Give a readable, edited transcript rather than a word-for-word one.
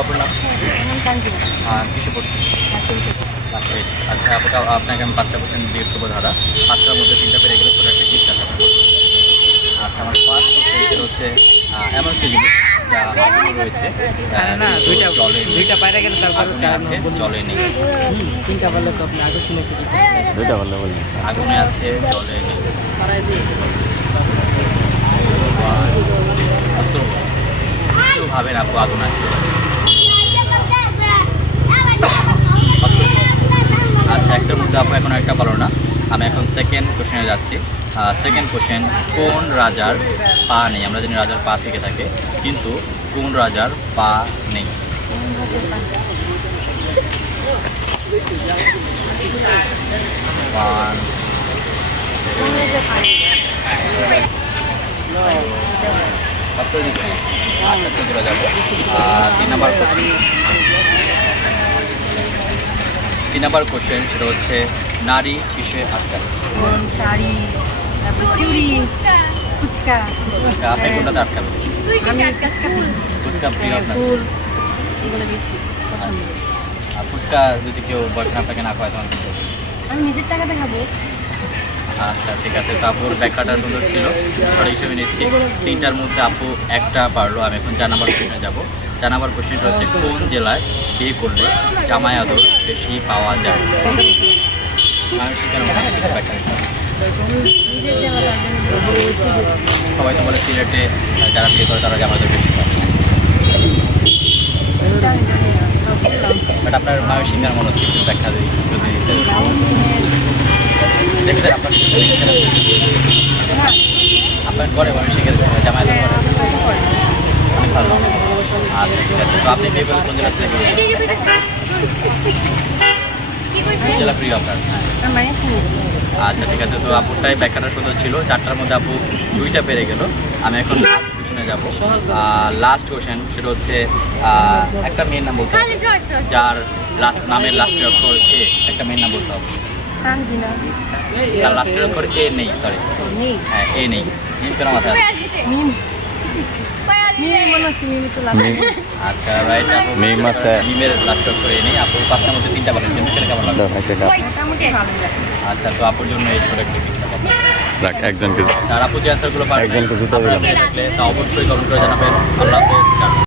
আপনার নাম? কিসে পড়ছেন? ক্লাস 8। আচ্ছা আপনাকে আমি 5টা কোশ্চেন জিজ্ঞেস করবো দাদা। 5টার মধ্যে 3টা পেরে গেলে ছোটো একটা গিফট আছে। আচ্ছা আমার ফার্স্ট কোশ্চেন হচ্ছে এমন একটি জিনিস যা আগুনে রয়েছে না জলে দুইটা বাইরে গেলে তারপর আগুনে আছে জলে নেই। তিনটা বললে তো আপনি আগে শুনে দুইটা বললে বললেন আগুনে আছে জলে নেই। একটু ভাবেন আপু আগুন আছে। আচ্ছা একটার মধ্যে আপু এখন একটা পারো না। আমি এখন সেকেন্ড কোশ্চেনে যাচ্ছি। সেকেন্ড কোশ্চেন, কোন রাজার পা নেই? আমরা জানি রাজার পা থেকে থাকে, কিন্তু কোন রাজার পা নেই? ওয়ান আচ্ছা চলে যাবো 3 নাম্বার কোশ্চেন। 3 নাম্বার কোশ্চেন সেটা হচ্ছে নারী কিসে আটকায়? শাড়ি, তারপর চুড়ি, ফুচকা, আপনি কোনটাতে আটকাবেন? ফুচকা প্রিয় আপনার? ফুল, এগুলো বেশি পছন্দ। আর ফুচকা যদি কেউ বয়ফ্রেন্ড আপনাকে না খাওয়ায় তখন কিন্তু আমি নিজের টাকাতে খাবো। আচ্ছা ঠিক আছে। তো আপুর ব্যাখ্যাটা সুন্দর ছিল, সরি হিসেবে নিচ্ছি। 3টার মধ্যে আপু একটা পারলো। আমি এখন 4 নাম্বার কোশ্চেনে যাবো। 4 নাম্বার কোশ্চেনটা হচ্ছে কোন জেলায় বিয়ে করলে জামাই আদর বেশি পাওয়া যায়? মানুষের কেন ব্যাখ্যা দিতে হবে? নিজের জায়গাটা সবাই তো বলে সিলেটে যারা বিয়ে করে তারা জামাই আদর বেশি পায়, বাট আপনার মায়ের শিকার মনে হচ্ছে একটু ব্যাখ্যা দিই যদি দেখতে আপনার করে মায়ের শিকার জামাই আদর করে অনেক ভালো। আচ্ছা ঠিক আছে। তো আপনি বিয়ে করলে কোন জেলা থেকে জেলা প্রিয় আপনার? আচ্ছা ঠিক আছে। তো আপুরটাই ব্যাখ্যাটা সুন্দর ছিল। 4টার মধ্যে আপু 2টা পেরে গেল। আমি এখন লাস্ট কোশ্চেনে যাবো। লাস্ট কোশ্চেন সেটা হচ্ছে একটা মেয়ের নাম বলতে হবে যার নামের লাস্টের অক্ষর এ। একটা মেয়ের নাম বলতে হবে যার লাস্টের অক্ষর এ নেই। সরি হ্যাঁ এ নেই। মিম কেন মাথায় আছে? আচ্ছা রাইট আপু মিম আছে। মিমের লাস্টের অক্ষর এ নেই। আপু 5টার মধ্যে 3টা পারেন। খেলে কেমন লাগবে? আচ্ছা তো আপুর জন্য এই ছোট একটা গিফট পাবো। রাখ একজনকে আর আপু যে অ্যান্সারগুলো পারবেন একজনকে জুতা আপনারা দিলাম। দেখলে তা অবশ্যই কমেন্ট করে জানাবেন। আল্লাহ হাফেজ।